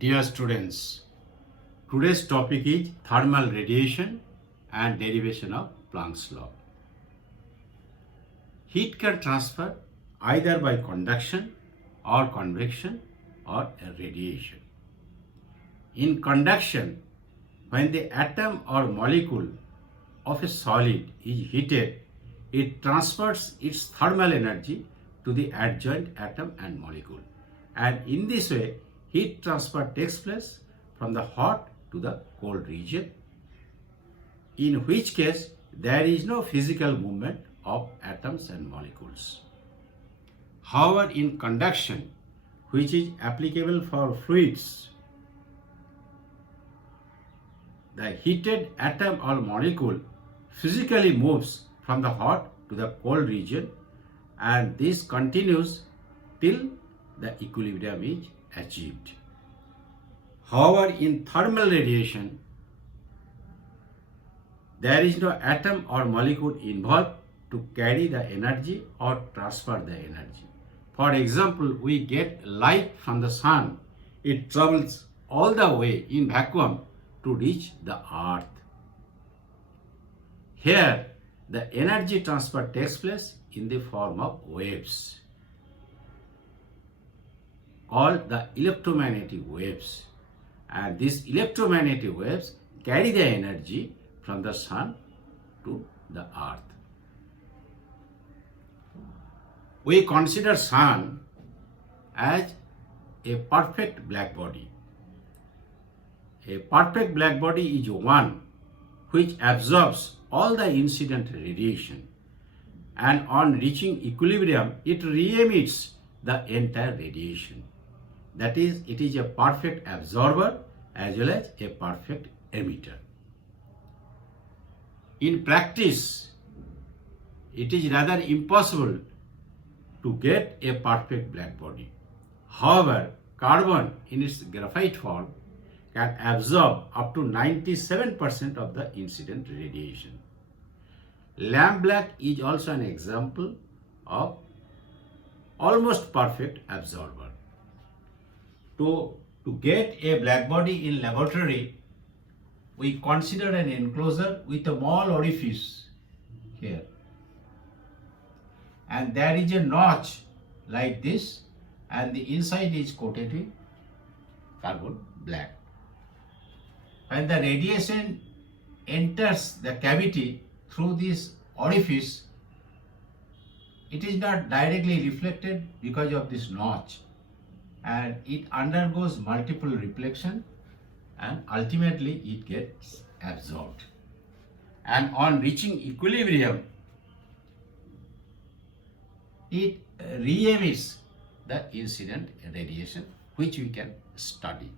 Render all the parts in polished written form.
Dear students, today's topic is thermal radiation and derivation of Planck's law. Heat can transfer either by conduction or convection or radiation. In conduction, when the atom or molecule of a solid is heated, it transfers its thermal energy to the adjoint atom and molecule. And in this way, heat transfer takes place from the hot to the cold region, in which case there is no physical movement of atoms and molecules. However, in conduction, which is applicable for fluids, the heated atom or molecule physically moves from the hot to the cold region, and this continues till the equilibrium is achieved. However, in thermal radiation, there is no atom or molecule involved to carry the energy or transfer the energy. For example, we get light from the sun. It travels all the way in vacuum to reach the earth. Here, the energy transfer takes place in the form of waves, called the electromagnetic waves, and these electromagnetic waves carry the energy from the sun to the earth. We consider sun as a perfect black body. A perfect black body is one which absorbs all the incident radiation, and on reaching equilibrium it re-emits the entire radiation. That is, it is a perfect absorber as well as a perfect emitter. In practice, it is rather impossible to get a perfect black body. However, carbon in its graphite form can absorb up to 97% of the incident radiation. Lamp black is also an example of almost perfect absorber. To get a black body in laboratory, we consider an enclosure with a small orifice here, and there is a notch like this, and the inside is coated with carbon black. When the radiation enters the cavity through this orifice, it is not directly reflected because of this notch, and it undergoes multiple reflection, and ultimately it gets absorbed. And on reaching equilibrium, it re-emits the incident radiation, which we can study.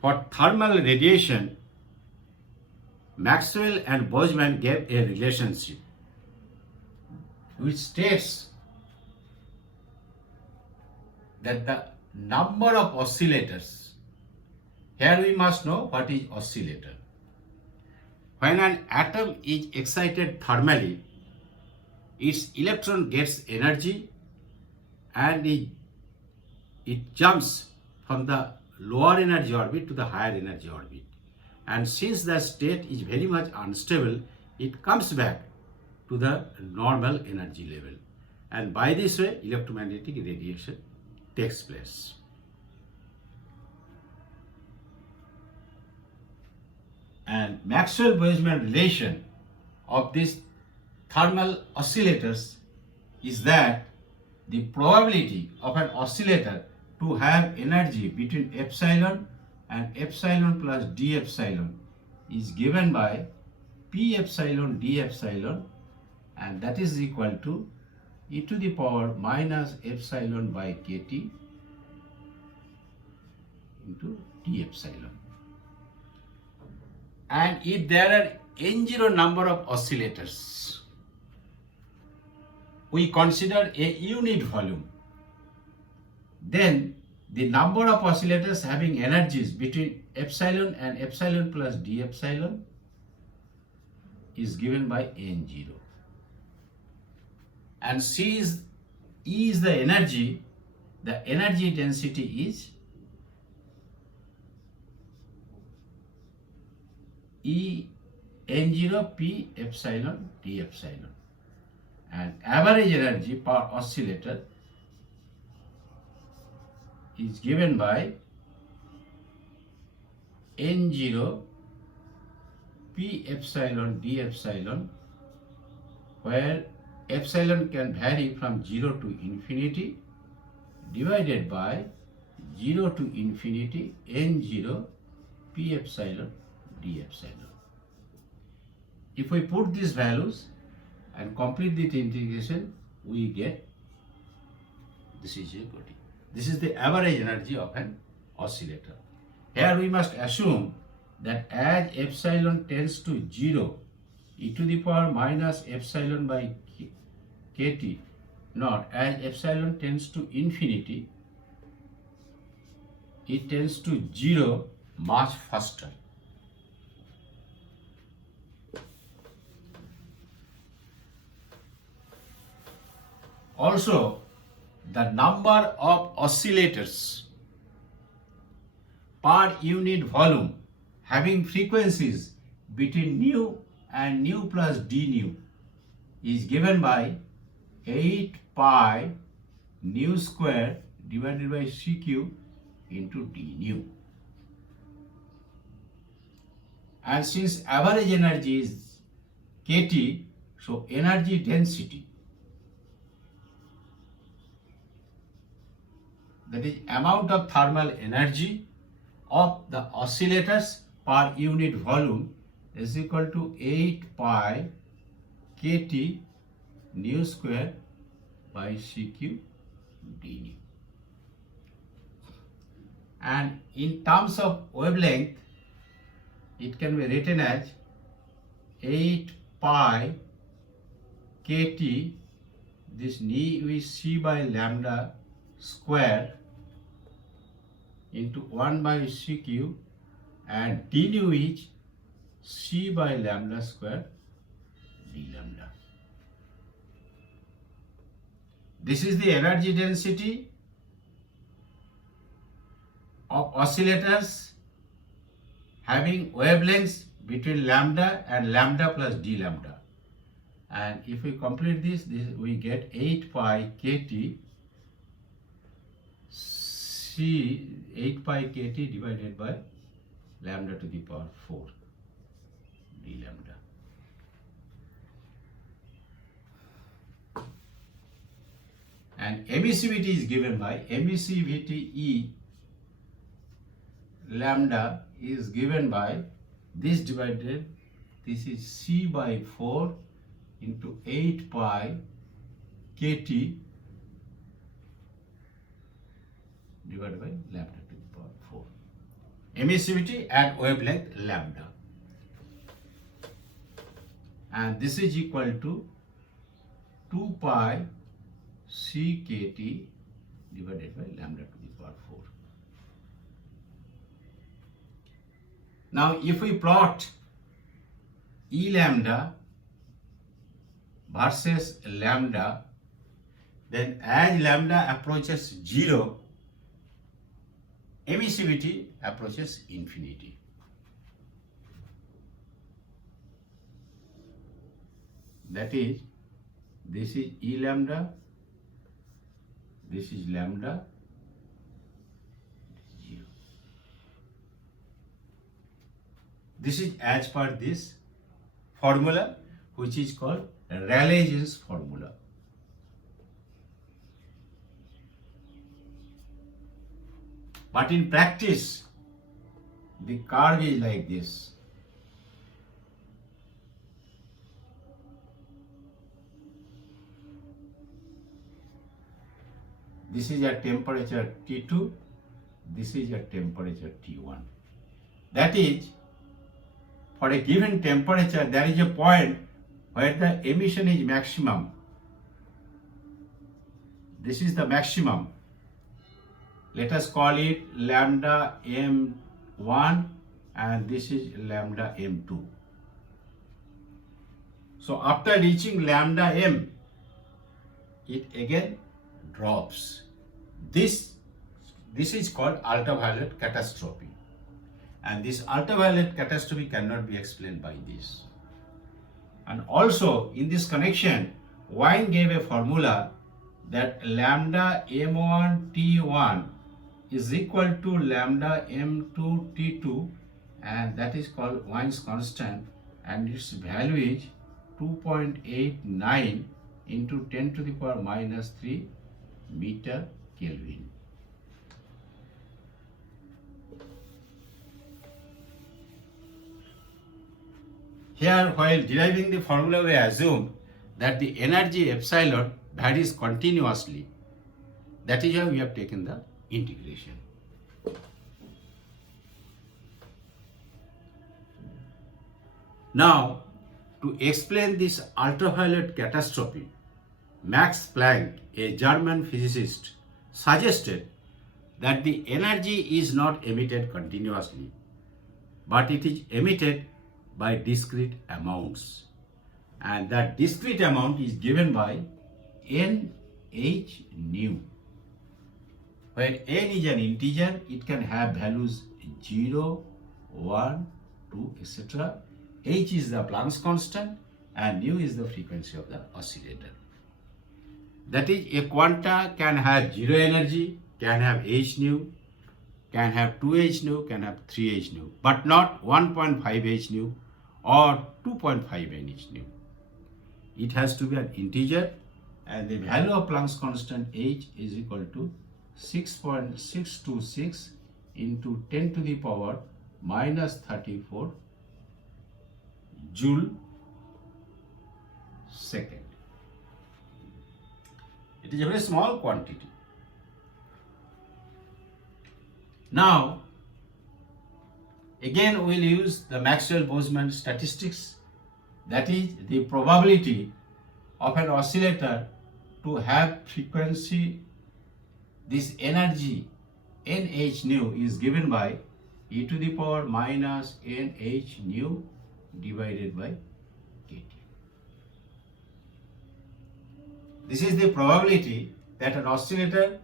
For thermal radiation, Maxwell and Boltzmann gave a relationship which states that the number of oscillators, here we must know what is oscillator. When an atom is excited thermally, its electron gets energy and it jumps from the lower energy orbit to the higher energy orbit. And since the state is very much unstable, it comes back to the normal energy level. And by this way, electromagnetic radiation takes place. And Maxwell-Boltzmann relation of these thermal oscillators is that the probability of an oscillator to have energy between epsilon and epsilon plus d epsilon is given by p epsilon d epsilon, and that is equal to e to the power minus epsilon by kt into d epsilon. And if there are n0 number of oscillators, we consider a unit volume, then the number of oscillators having energies between epsilon and epsilon plus d epsilon is given by N0. And E is the energy density is E N0 P epsilon D epsilon. And average energy per oscillator is given by N0 P epsilon D epsilon, where epsilon can vary from 0 to infinity, divided by 0 to infinity N0 P epsilon D epsilon. If we put these values and complete the integration, we get this is equal to. This is the average energy of an oscillator. Here we must assume that as epsilon tends to 0, e to the power minus epsilon by kt naught, as epsilon tends to infinity, it tends to 0 much faster. Also, the number of oscillators per unit volume having frequencies between nu and nu plus d nu is given by 8 pi nu square divided by cq into d nu. And since average energy is kT, so energy density, that is amount of thermal energy of the oscillators per unit volume, is equal to 8 pi kT nu square by cq d nu. And in terms of wavelength, it can be written as 8 pi kT, this nu is c by lambda square into 1 by cq, and d nu is c by lambda square d lambda. This is the energy density of oscillators having wavelengths between lambda and lambda plus d lambda. And if we complete this we get 8 pi kt 8 pi kt divided by lambda to the power 4 d lambda. And emissivity is given by emissivity E lambda is given by this divided, this is c by 4 into 8 pi kt divided by lambda to the power 4. Emissivity and wavelength lambda. And this is equal to 2 pi c kt divided by lambda to the power 4. Now if we plot E lambda versus lambda, then as lambda approaches 0, emissivity approaches infinity. That is, this is E lambda, this is lambda, this is 0. This is as per this formula, which is called Rayleigh's formula. But in practice, the curve is like this. This is a temperature T2, this is a temperature T1. That is, for a given temperature, there is a point where the emission is maximum. This is the maximum. Let us call it lambda m1 and this is lambda m2. So after reaching lambda m, it again drops. This is called ultraviolet catastrophe. And this ultraviolet catastrophe cannot be explained by this. And also in this connection, Wien gave a formula that lambda m1 t1 is equal to lambda m2 t2, and that is called Wien's constant, and its value is 2.89 into 10 to the power minus 3 meter Kelvin. Here, while deriving the formula, we assume that the energy epsilon varies continuously. That is why we have taken the integration. Now, to explain this ultraviolet catastrophe, Max Planck, a German physicist, suggested that the energy is not emitted continuously, but it is emitted by discrete amounts. And that discrete amount is given by NH nu. Where n is an integer, it can have values 0, 1, 2, etc. H is the Planck's constant and nu is the frequency of the oscillator. That is, a quanta can have 0 energy, can have h nu, can have 2h nu, can have 3h nu, but not 1.5h nu or 2.5 nu. It has to be an integer, and the value of Planck's constant h is equal to 6.626 into 10 to the power minus 34 joule second. It is a very small quantity. Now, again we will use the Maxwell-Boltzmann statistics, that is the probability of an oscillator to have frequency. This energy NH nu is given by e to the power minus NH nu divided by kT. This is the probability that an oscillator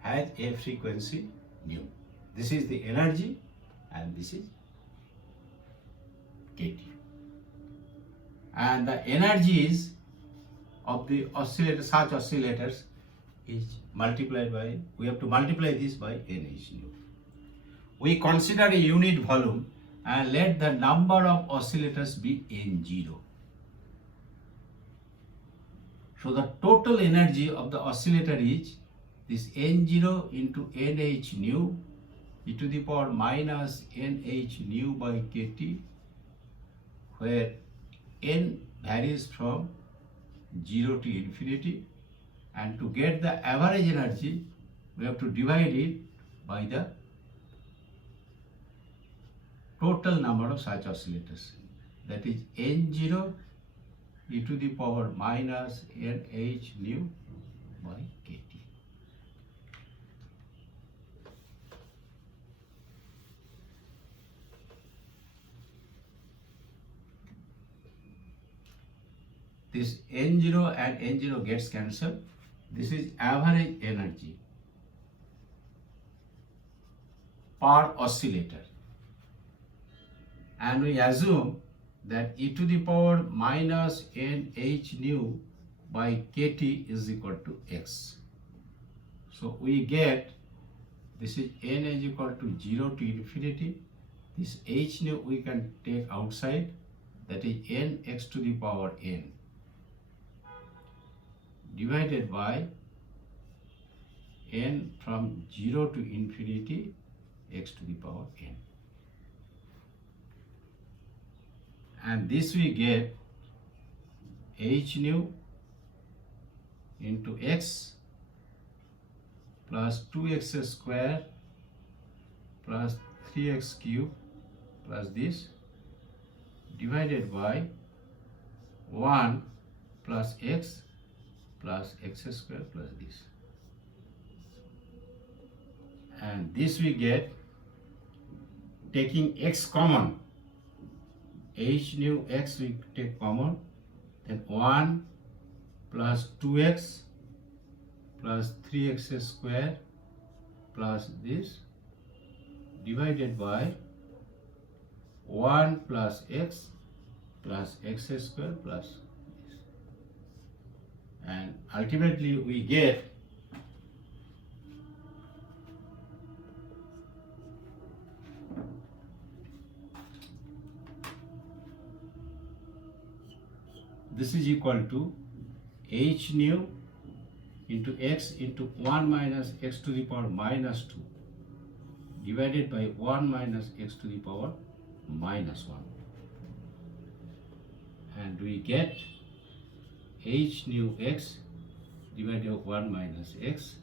has a frequency nu. This is the energy and this is kT. And the energies of the oscillator, such oscillators, is multiplied by, we have to multiply this by NH nu. We consider a unit volume and let the number of oscillators be N0. So the total energy of the oscillator is this N0 into NH nu e to the power minus NH nu by kT, where N varies from 0 to infinity, and to get the average energy we have to divide it by the total number of such oscillators, that is N0 e to the power minus NH nu by kT. This N0 and N0 gets cancelled. This is average energy per oscillator. And we assume that e to the power minus NH nu by kT is equal to x. So we get, this is n is equal to 0 to infinity. This h nu we can take outside, that is nx to the power n divided by n from 0 to infinity x to the power n. And this we get h nu into x plus 2x square plus 3x cube plus this divided by 1 plus x square plus this. And this we get, taking x common, h nu x we take common, then 1 plus 2x plus 3x square plus this divided by 1 plus x square plus this. And ultimately we get this is equal to h nu into x into 1 minus x to the power minus 2 divided by 1 minus x to the power minus 1. And we get h nu x divided by 1 minus x,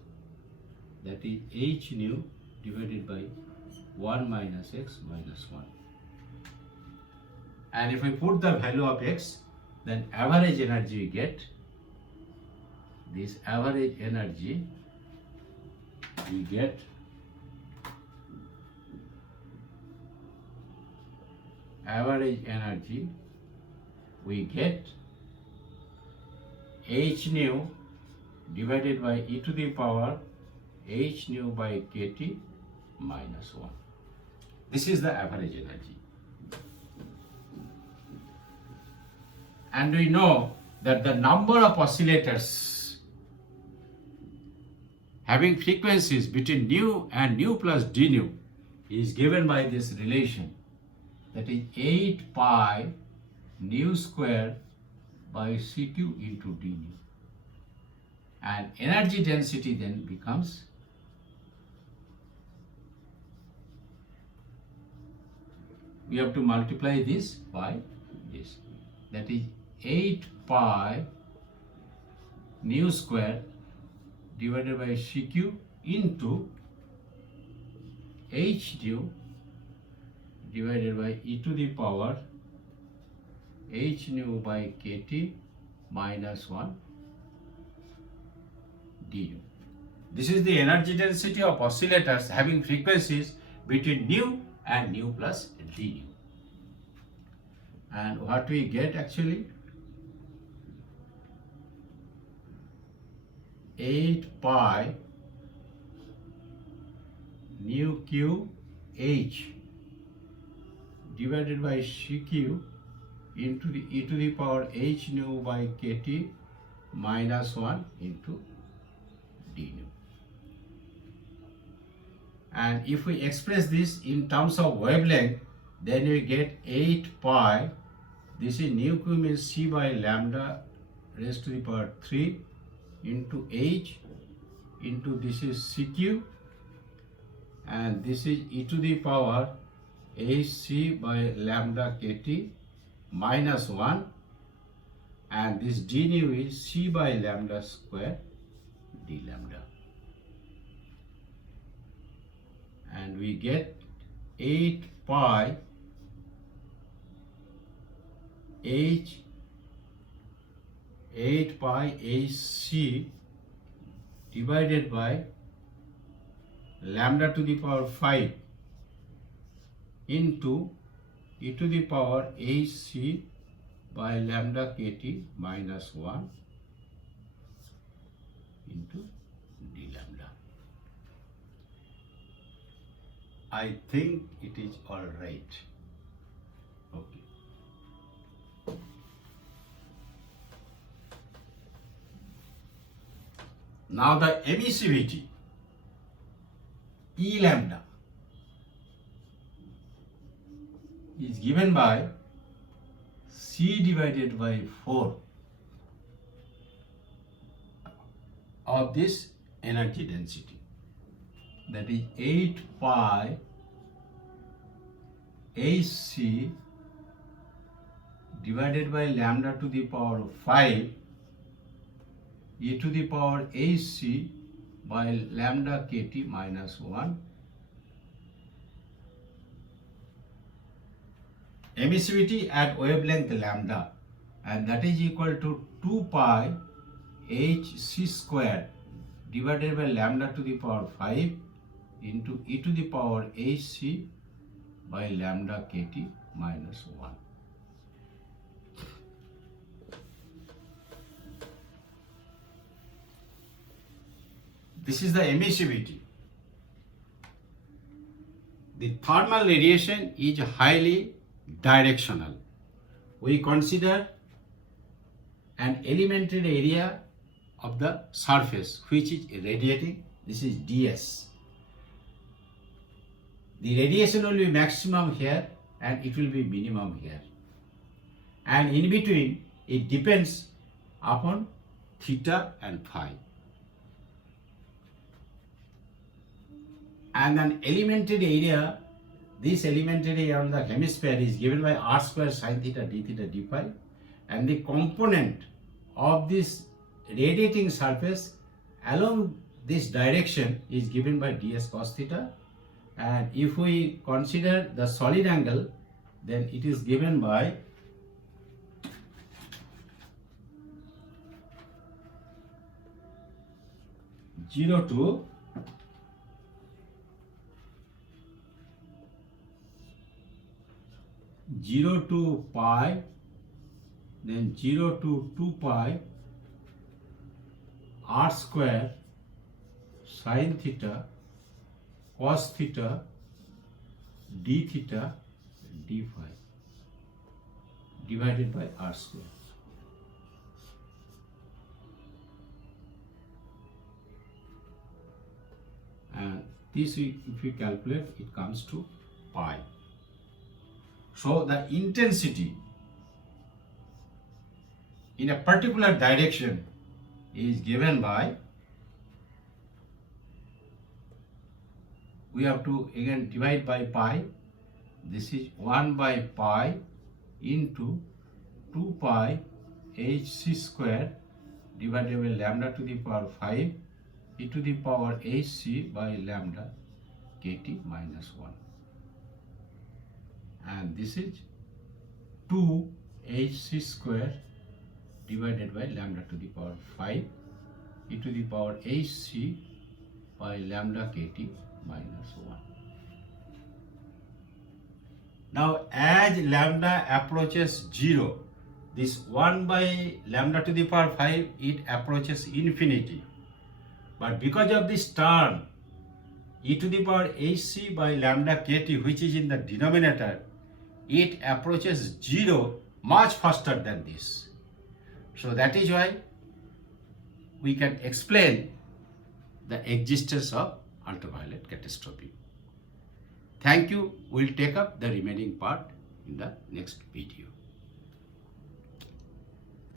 that is h nu divided by 1 minus x minus 1. And if we put the value of x, then average energy we get, this average energy we get h nu divided by e to the power h nu by kt minus 1. This is the average energy. And we know that the number of oscillators having frequencies between nu and nu plus d nu is given by this relation, that is 8 pi nu square by Cq into d nu. And energy density then becomes we have to multiply this by this, that is 8 pi nu square divided by Cq into h nu divided by e to the power h nu by kt minus 1 du. This is the energy density of oscillators having frequencies between nu and nu plus d nu. And what we get actually? 8 pi nu q h divided by Cq into the e to the power h nu by kt minus 1 into d nu. And if we express this in terms of wavelength, then we get 8 pi, this is nu q means c by lambda raised to the power 3 into h into this is Cq, and this is e to the power hc by lambda kt minus 1, and this d nu is c by lambda square d lambda. And we get 8 pi h 8 pi hc divided by lambda to the power 5 into e to the power hc by lambda kt minus 1 into d lambda. I think it is all right. Okay. Now the emissivity E lambda is given by C divided by 4 of this energy density, that is 8 pi hc divided by lambda to the power 5 e to the power hc by lambda kt minus 1. Emissivity at wavelength lambda, and that is equal to 2 pi hc square divided by lambda to the power 5 into e to the power hc by lambda kt minus 1. This is the emissivity. The thermal radiation is highly directional. We consider an elementary area of the surface which is radiating. This is ds. The radiation will be maximum here and it will be minimum here. And in between, it depends upon theta and phi. And an elementary area, this elementary area on the hemisphere is given by r square sine theta d phi, and the component of this radiating surface along this direction is given by ds cos theta. And if we consider the solid angle, then it is given by zero to pi, then 0 to 2 pi r square sine theta cos theta d theta d phi divided by r square. And this, if we calculate, it comes to pi. So the intensity in a particular direction is given by, we have to again divide by pi. This is 1 by pi into 2 pi hc square divided by lambda to the power 5 e to the power hc by lambda kt minus 1. And this is 2 hc square divided by lambda to the power 5 e to the power hc by lambda kt minus 1. Now as lambda approaches 0, this 1 by lambda to the power 5, it approaches infinity. But because of this term e to the power hc by lambda kt, which is in the denominator, it approaches 0 much faster than this. So that is why we can explain the existence of ultraviolet catastrophe. Thank you. We'll take up the remaining part in the next video.